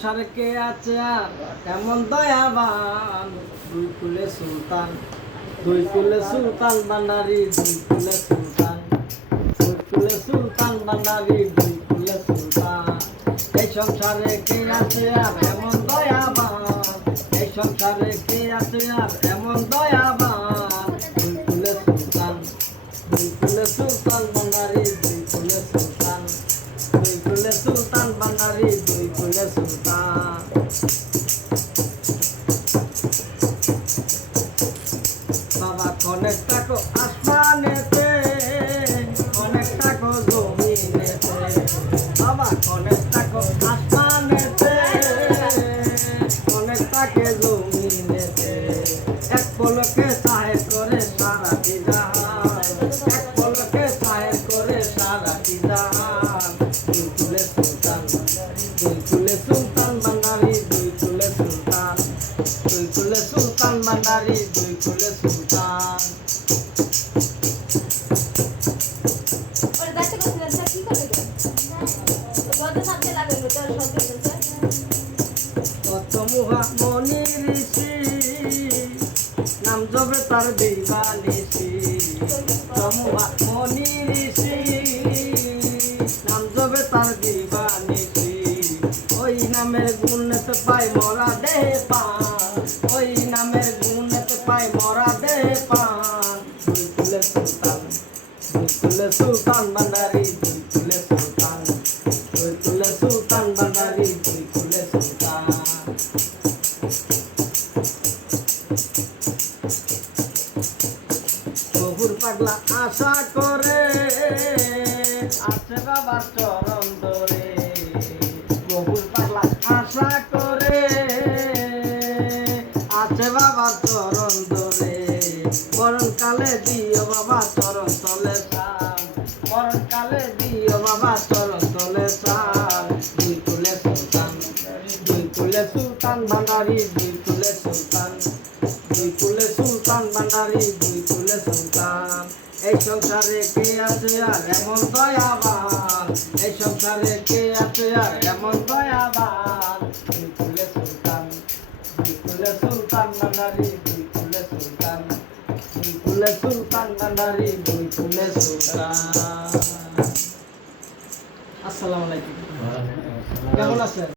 সারকে আছে আর এমন দয়াবান দুই কুলে সুলতান বান্ডারি দুই কুলে সুলতান বান্ডারি দুই কুলে সুলতান। এই সংসারে কে আছে আর এমন দয়াবান, এই সংসারে কে আছে আর এমন দয়াবান দুই কুলে সুলতান বান্ডারি দুই কুলে সুলতান বান্ডারি দুই কুলে সুলতান। বাবা অনেক টাকা আসমানেতে, অনেক টাকা জমিনেতে, বাবা অনেক টাকা আসমানেতে, অনেক টাকা জমিনেতে। এক পলকে সাহেব করে সারাটি জাহান, এক পলকে সাহেব করে সারাটি জাহান। দুই কুলে সুলতান বান্ডারি দুই কুলে সুলতান বান্ডারি দুই কুলে সুলতান। কত মহামণি ঋষি নাম জবে তার দিবানিসি, মহামণি ঋষি নাম জবে তার দিবানিসি। ওই নামের গুণেতে পাই মরা দেহে পান, ওই নামের গুণেতে পাই মরা দেহে পান। দুই কুলে সুলতান বান্ডারি দুই কুলে সুলতান বান্ডারি দুই কুলে সুলতান। বহুর পাগলা আশা করে আছে বাবার চরণ ধরে, বহুর পাগলা আশা করে আছে বাবার চরণ ধরে। মরণকালে দিও বাবা চরণ তলে সান, মরণকালে দিও বাবা চরণ তলে সান। দুই কুলে সুলতান বান্ডারি দুই কুলে সুলতান বান্ডারি দুই কুলে সুলতান। এই সংসারে কে আছে আর এমন দয়াবান, এই সংসারে কে আছে আর এমন দয়াবান। দুই কুলে সুলতান বান্ডারি দুই কুলে সুলতান বান্ডারি দুই কুলে সুলতান। আসসালামু আলাইকুম, কেমন আছেন?